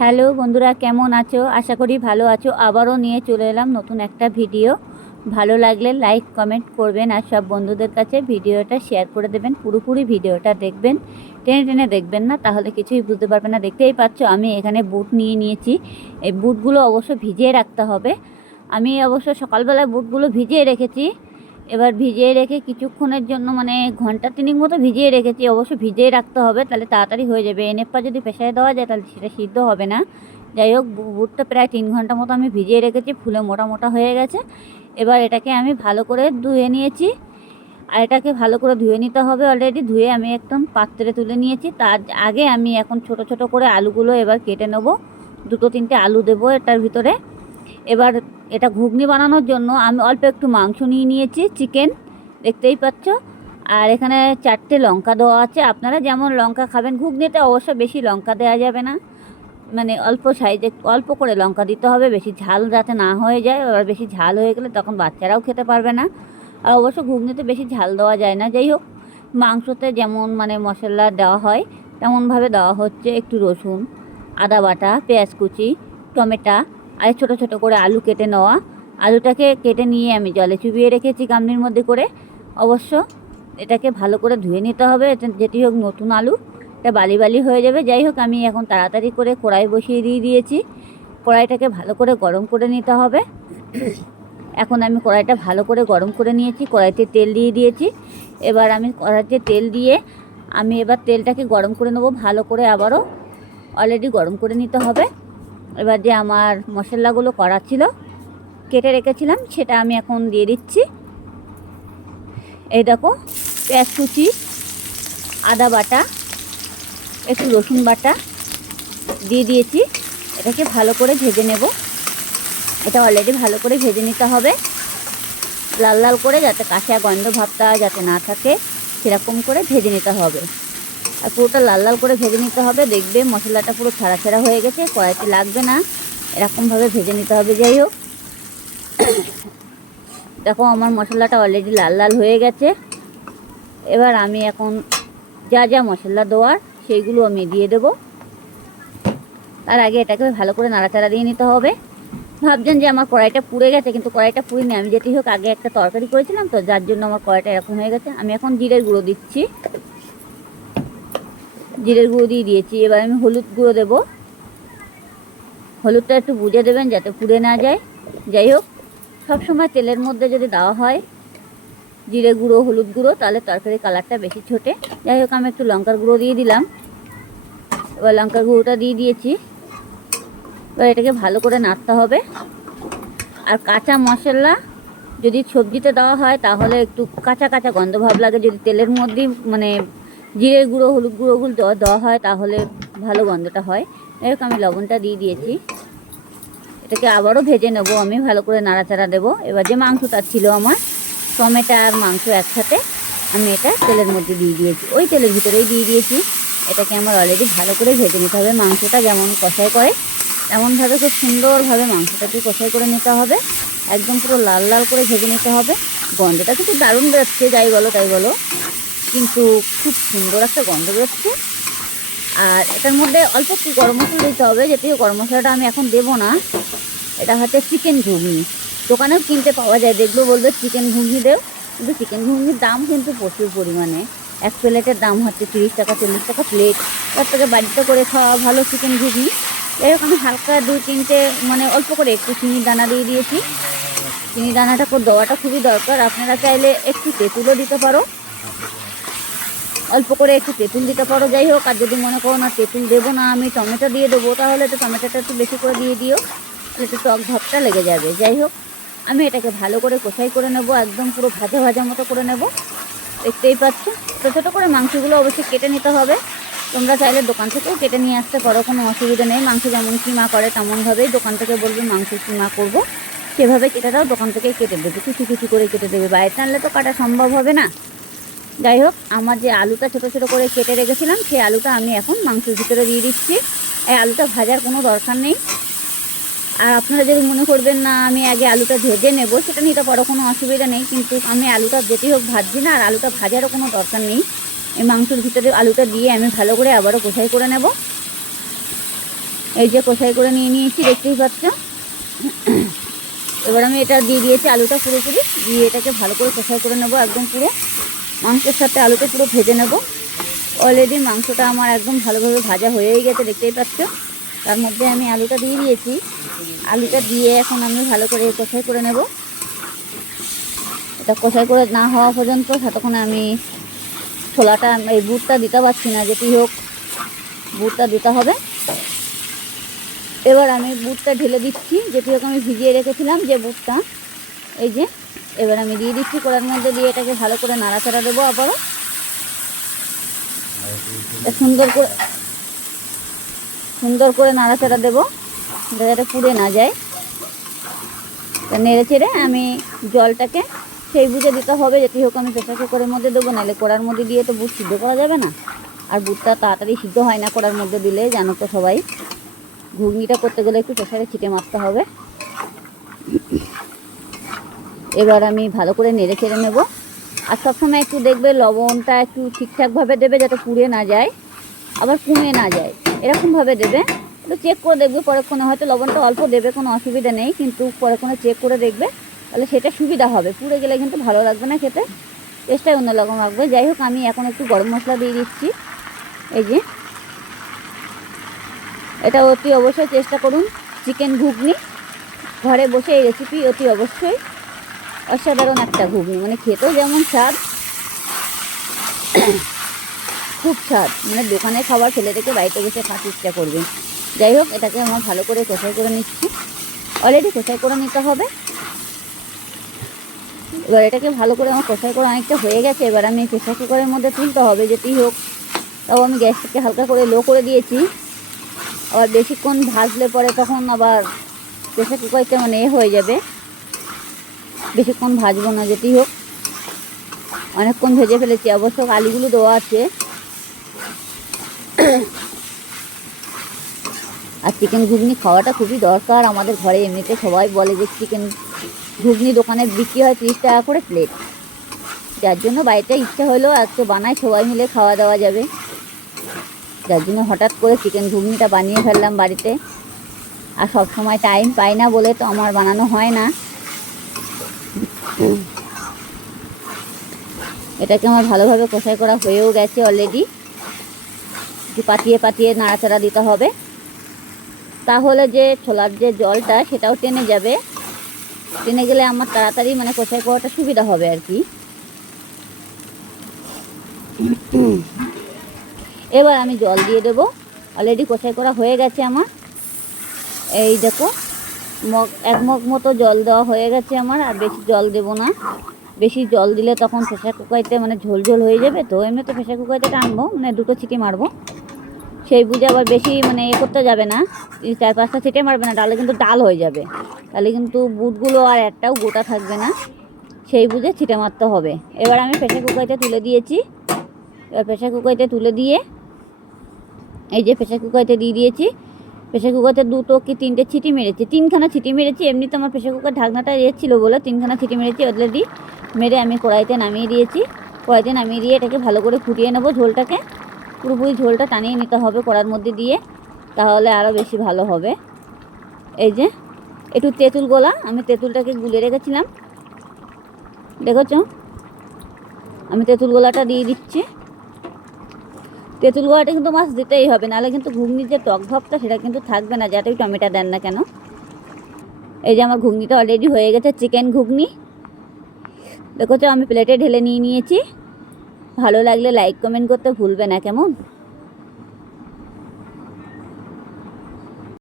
Hello বন্ধুরা, কেমন আছো? আশা করি ভালো আছো। আবারও নিয়ে চলে এলাম নতুন একটা ভিডিও। ভালো লাগলে লাইক কমেন্ট করবেন আর সব বন্ধুদের কাছে ভিডিওটা শেয়ার করে দেবেন। পুরোপুরি ভিডিওটা দেখবেন, টেনে টেনে দেখবেন না, তাহলে কিছুই বুঝতে পারবেন না। দেখতেই পাচ্ছ আমি এখানে বুট নিয়ে নিয়েছি। এই বুটগুলো অবশ্য ভিজিয়ে রাখতে হবে। আমি অবশ্য সকালবেলায় বুটগুলো ভিজিয়ে রেখেছি। এবার ভিজিয়ে রেখে কিছুক্ষণের জন্য মানে ঘন্টা তিনেক মতো ভিজিয়ে রেখেছি। অবশ্য ভিজিয়ে রাখতে হবে, তাহলে তাড়াতাড়ি হয়ে যাবে। এনেপ্পা যদি প্রেসারে দেওয়া যায় তাহলে সেটা সিদ্ধ হবে না। যাই হোক, বুটটা প্রায় 3 ঘন্টা মতো আমি ভিজিয়ে রেখেছি, ফুলে মোটা মোটা হয়ে গেছে। এবার এটাকে আমি ভালো করে ধুয়ে নিয়েছি। আর এটাকে ভালো করে ধুয়ে নিতে হবে। অলরেডি ধুয়ে আমি একদম পাত্রে তুলে নিয়েছি। তার আগে আমি এখন ছোট ছোট করে আলুগুলো এবার কেটে নেব। 2-3টে আলু দেবো এটার ভিতরে। এবার এটা ঘুগনি বানানোর জন্য আমি অল্প একটু মাংস নিয়ে নিয়েছি, চিকেন, দেখতেই পাচ্ছ। আর এখানে 4টে লঙ্কা দেওয়া আছে। আপনারা যেমন লঙ্কা খাবেন, ঘুগনিতে অবশ্য বেশি লঙ্কা দেওয়া যাবে না, মানে অল্প সাইজে অল্প করে লঙ্কা দিতে হবে, বেশি ঝাল যাতে না হয়ে যায়। আর বেশি ঝাল হয়ে গেলে তখন বাচ্চারাও খেতে পারবে না। আর অবশ্য ঘুগনিতে বেশি ঝাল দেওয়া যায় না। যাই হোক, মাংসতে যেমন মানে মশলা দেওয়া হয় তেমনভাবে দেওয়া হচ্ছে। একটু রসুন, আদা বাটা, পেঁয়াজ কুচি, টমেটো আর ছোটো ছোটো করে আলু কেটে নেওয়া। আলুটাকে কেটে নিয়ে আমি জলে চুবিয়ে রেখেছি গামলির মধ্যে করে। অবশ্য এটাকে ভালো করে ধুয়ে নিতে হবে। এটা যেটি হোক নতুন আলু, এটা বালি বালি হয়ে যাবে। যাই হোক, আমি এখন তাড়াতাড়ি করে কড়াই বসিয়ে দিয়েছি। কড়াইটাকে ভালো করে গরম করে নিতে হবে। এখন আমি কড়াইটা ভালো করে গরম করে নিয়েছি, কড়াইতে তেল দিয়ে দিয়েছি। এবার আমি কড়াইতে তেল দিয়ে আমি এবার তেলটাকে গরম করে নেবো ভালো করে, আবারও অলরেডি গরম করে নিতে হবে। এবার যে আমার মশলাগুলো করা ছিল, কেটে রেখেছিলাম, সেটা আমি এখন দিয়ে দিচ্ছি। এই দেখো, পেঁয়াজ কুচি, আদা বাটা, একটু রসুন বাটা দিয়ে দিয়েছি। এটাকে ভালো করে ভেজে নেব। এটা অলরেডি ভালো করে ভেজে নিতে হবে, লাল লাল করে, যাতে কাঁচা গন্ধ ভাবটা যাতে না থাকে, সেরকম করে ভেজে নিতে হবে। আর পুরোটা লাল লাল করে ভেজে নিতে হবে। দেখবে মশলাটা পুরো ছাড়া ছাড়া হয়ে গেছে, কড়াইতে লাগবে না, এরকমভাবে ভেজে নিতে হবে। যাই হোক, দেখো আমার মশলাটা অলরেডি লাল লাল হয়ে গেছে। এবার আমি এখন যা যা মশলা দেওয়ার সেইগুলো আমি দিয়ে দেবো। তার আগে এটাকে ভালো করে নাড়াচাড়া দিয়ে নিতে হবে। ভাবছেন যে আমার কড়াইটা পুড়ে গেছে, কিন্তু কড়াইটা পুড়িনি। আমি যেটি হোক আগে একটা তরকারি করেছিলাম তো, যার জন্য আমার কড়াইটা এরকম হয়ে গেছে। আমি এখন জিরের গুঁড়ো দিচ্ছি, জিরের গুঁড়ো দিয়ে দিয়েছি। এবার আমি হলুদ গুঁড়ো দেবো। হলুদটা একটু বুঝে দেবেন যাতে পুড়ে না যায়। যাই হোক, সবসময় তেলের মধ্যে যদি দেওয়া হয় জিরে গুঁড়ো, হলুদ গুঁড়ো, তাহলে তরকারির কালারটা বেশি ছোটে। যাই হোক, আমি একটু লঙ্কার গুঁড়ো দিয়ে দিলাম। এবার লঙ্কার গুঁড়োটা দিয়ে দিয়েছি। এবার এটাকে ভালো করে নাড়তে হবে। আর কাঁচা মশলা যদি সবজিতে দেওয়া হয় তাহলে একটু কাঁচা কাঁচা গন্ধ ভাব লাগে। যদি তেলের মধ্যেই মানে জিরের গুঁড়ো, হলুদ গুঁড়োগুলো দেওয়া হয় তাহলে ভালো গন্ধটা হয়। এরকম আমি লবণটা দিয়ে দিয়েছি। এটাকে আবারও ভেজে নেব, আমি ভালো করে নাড়াচাড়া দেবো। এবার যে মাংসটা ছিল আমার, টমেটো আর মাংস একসাথে আমি এটা তেলের মধ্যে দিয়ে দিয়েছি, ওই তেলের ভিতরেই দিয়ে দিয়েছি। এটাকে আমার অলরেডি ভালো করে ভেজে নিতে হবে। মাংসটা যেমন কষাই করে তেমনভাবে খুব সুন্দরভাবে মাংসটাকে কষাই করে নিতে হবে। একদম পুরো লাল লাল করে ভেজে নিতে হবে। গন্ধটা কিন্তু দারুণ বেরোচ্ছে, যাই বলো তাই বলো, কিন্তু খুব সুন্দর একটা গন্ধ বেরোচ্ছে। আর এটার মধ্যে অল্প একটু গরম মশলা দিতে হবে, যদিও গরম মশলাটা আমি এখন দেবো না। এটা হচ্ছে চিকেন ঘুগনি, দোকানেও কিনতে পাওয়া যায়। দেখলো বলবে চিকেন ঘুগনি দেও, কিন্তু চিকেন ঘুগনির দাম কিন্তু প্রচুর পরিমাণে। এক প্লেটের দাম হচ্ছে 30 টাকা, 40 টাকা প্লেট। তার থেকে বাড়িতে করে খাওয়া ভালো চিকেন ঘুগনি। এরকম আমি হালকা 2-3টে মানে অল্প করে একটু চিনি দানা দিয়ে দিয়েছি। চিনি দানাটা দেওয়াটা খুবই দরকার। আপনারা চাইলে একটু তেঁতুলও দিতে পারো, অল্প করে একটু তেঁতুল দিতে পারো। যাই হোক, আর যদি মনে করো না তেঁতুল দেবো না, আমি টমেটো দিয়ে দেবো, তাহলে একটু টমেটোটা একটু বেশি করে দিয়ে দিও, একটু টক ভাবটা লেগে যাবে। যাই হোক, আমি এটাকে ভালো করে কষাই করে নেব, একদম পুরো ভাজা ভাজা মতো করে নেব। দেখতেই পাচ্ছ, ছোটো ছোটো করে মাংসগুলো অবশ্যই কেটে নিতে হবে। তোমরা চাইলে দোকান থেকেও কেটে নিয়ে আসতে পারো, কোনো অসুবিধা নেই। মাংস যেমন কিমা করে তেমনভাবেই দোকান থেকে বলবে মাংস কিমা করবো, সেভাবে কেটে দাও, দোকান থেকে কেটে দেবে, কুচি কুচি করে কেটে দেবে। বাড়িতে আনলে তো কাটা সম্ভব হবে না। যাই হোক, আমার যে আলুটা ছোটো ছোটো করে কেটে রেখেছিলাম, সেই আলুটা আমি এখন মাংসের ভিতরে দিয়ে দিচ্ছি। এই আলুটা ভাজার কোনো দরকার নেই। আর আপনারা যদি মনে করবেন না আমি আগে আলুটা ভেজে নেব, সেটা নিতে পারো, কোনো অসুবিধা নেই। কিন্তু আমি আলুটা যেতেই হোক ভাজছি না, আর আলুটা ভাজারও কোনো দরকার নেই। এই মাংসের ভিতরে আলুটা দিয়ে আমি ভালো করে আবারও কষাই করে নেব। এই যে কষাই করে নিয়ে নিয়েছি, দেখতেই পাচ্ছ। এবার আমি এটা দিয়ে দিয়েছি আলুটা পুরোপুরি, দিয়ে এটাকে ভালো করে কষাই করে নেবো, একদম পুরো মাংসের সাথে আলুটা পুরো ভেজে নেব। অলরেডি মাংসটা আমার একদম ভালোভাবে ভাজা হয়েই গেছে, দেখতেই পাচ্ছ। তার মধ্যে আমি আলুটা দিয়ে দিয়েছি, আলুটা দিয়ে এখন আমি ভালো করে কষাই করে নেব। এটা কষাই করে না হওয়া পর্যন্ত ততক্ষণে আমি ছোলাটা, এই বুটটা দিতে পারছি না, যেটি হোক বুটটা দিতে হবে। এবার আমি বুটটা ঢেলে দিচ্ছি, যেটি হোক আমি ভিজিয়ে রেখেছিলাম যে বুটটা, এই যে এবার আমি দিয়ে দিচ্ছি কড়ার মধ্যে, দিয়ে এটাকে ভালো করে নাড়াচাড়া দেবো আবারও সুন্দর করে নাড়াচাড়া দেবো, যাতে পুড়ে না যায়। নেড়ে চেড়ে আমি জলটাকে সেই বুঝে দিতে হবে, যেটি হোক আমি প্রেসার কুকারের মধ্যে দেবো, নাহলে কড়ার মধ্যে দিয়ে তো বুট সিদ্ধ করা যাবে না। আর বুটটা তাড়াতাড়ি সিদ্ধ হয় না কড়ার মধ্যে দিলে, জানো তো সবাই। ঘুগনিটা করতে গেলে একটু প্রেসারে ছিটে মারতে হবে। এবার আমি ভালো করে নেড়ে চেড়ে নেবো। আর সবসময় একটু দেখবে লবণটা একটু ঠিকঠাকভাবে দেবে, যাতে পুড়ে না যায় আবার কমে না যায়, এরকমভাবে দেবে। একটু চেক করে দেখবে পরক্ষণে, হয়তো লবণটা অল্প দেবে, কোনো অসুবিধা নেই, কিন্তু পরক্ষণে চেক করে দেখবে, তাহলে সেটা সুবিধা হবে। পুড়ে গেলে কিন্তু ভালো লাগবে না খেতে, টেস্টটাই অন্যরকম লাগবে। যাই হোক, আমি এখন একটু গরম মশলা দিয়ে দিচ্ছি। এই যে এটা অতি অবশ্যই চেষ্টা করুন, চিকেন ঘুগনি ঘরে বসে এই রেসিপি অতি অবশ্যই অসাধারণ একটা ঘুগনি, মানে খেতেও যেমন স্বাদ, খুব স্বাদ, মানে দোকানে খাবার ফেলে রেখে বাড়িতে বসে খাওয়ার চেষ্টা করবে। যাই হোক, এটাকে আমার ভালো করে কষাই করে নিচ্ছি, অলরেডি কষাই করে নিতে হবে। এবার এটাকে ভালো করে আমার কষাই করে অনেকটা হয়ে গেছে। এবার আমি প্রেসার কুকারের মধ্যে তুলতে হবে, যেটি হোক। তাও আমি গ্যাসটাকে হালকা করে লো করে দিয়েছি, আবার বেশিক্ষণ ভাজলে পরে তখন আবার প্রেসার কুকারটা মানে হয়ে যাবে, বেশিক্ষণ ভাজবো না। যেটি হোক, অনেকক্ষণ ভেজে ফেলেছি, অবশ্য আলুগুলো দেওয়া আছে। আর চিকেন ঘুগনি খাওয়াটা খুবই দরকার আমাদের ঘরে। এমনিতে সবাই বলে যে চিকেন ঘুগনি দোকানে বিক্রি হয় 30 টাকা করে প্লেট, যার জন্য বাড়িতে ইচ্ছা হলো আজকে বানাই, সবাই মিলে খাওয়া দাওয়া যাবে, যার জন্য হঠাৎ করে চিকেন ঘুগনিটা বানিয়ে ফেললাম বাড়িতে। আর সব সময় টাইম পাই না বলে তো আমার বানানো হয় না। এটাকে আমার ভালোভাবে কষাই করা হয়েও গেছে অলরেডি, একটু পাতিয়ে পাতিয়ে নাড়াচাড়া দিতে হবে, তাহলে যে ছোলার যে জলটা সেটাও টেনে যাবে। টেনে গেলে আমার তাড়াতাড়ি মানে কষাই করাটা সুবিধা হবে আর কি। এবার আমি জল দিয়ে দেবো, অলরেডি কষাই করা হয়ে গেছে আমার। এই দেখো, এক মগ মতো জল দেওয়া হয়ে গেছে আমার, আর বেশি জল দেবো না। বেশি জল দিলে তখন প্রেসার কুকারতে মানে ঝোল ঝোল হয়ে যাবে, তো এমনিতে প্রেসার কুকারতে টানবো, মানে 2টো সিটি মারবো, সেই বুঝে আবার বেশি মানে করতে যাবে না, 4-5টা সিটি মারবে না, তাহলে কিন্তু ডাল হয়ে যাবে, তাহলে কিন্তু বুটগুলো আর একটাও গোটা থাকবে না, সেই বুঝে ছিটে মারতে হবে। এবার আমি প্রেসার কুকারতে তুলে দিয়েছি। এবার প্রেসার কুকারতে তুলে দিয়ে, এই যে প্রেসার কুকারতে দিয়ে দিয়েছি। প্রেসার কুকারতে 2টো কি 3টে ছিটি মেরেছি, 3খানা ছিটি মেরেছি। এমনিতে আমার প্রেসার কুকার ঢাকনাটা ছিল বলে 3খানা ছিটি মেরেছি অলরেডি। মেরে আমি কড়াইতে নামিয়ে দিয়েছি। কড়াইতে নামিয়ে দিয়ে এটাকে ভালো করে ফুটিয়ে নেবো, ঝোলটাকে পুরোপুরি ঝোলটা টানিয়ে নিতে হবে কড়ার মধ্যে দিয়ে, তাহলে আরও বেশি ভালো হবে। এই যে একটু তেঁতুল গোলা, আমি তেঁতুলটাকে গুলে রেখেছিলাম, দেখেছো, আমি তেঁতুল গোলাটা দিয়ে দিচ্ছি। তেঁতুল গোলাটা কিন্তু মাছ দিতেই হবে, নাহলে কিন্তু ঘুগনির যে টক ভাবটা সেটা কিন্তু থাকবে না, যাতেই টমেটো দেন না কেন। এই যে আমার ঘুগনিটা অলরেডি হয়ে গেছে, চিকেন ঘুগনি দেখেছো, আমি প্লেটে ঢেলে নিয়েছি। ভালো লাগলে লাইক কমেন্ট করতে ভুলবে না, কেমন।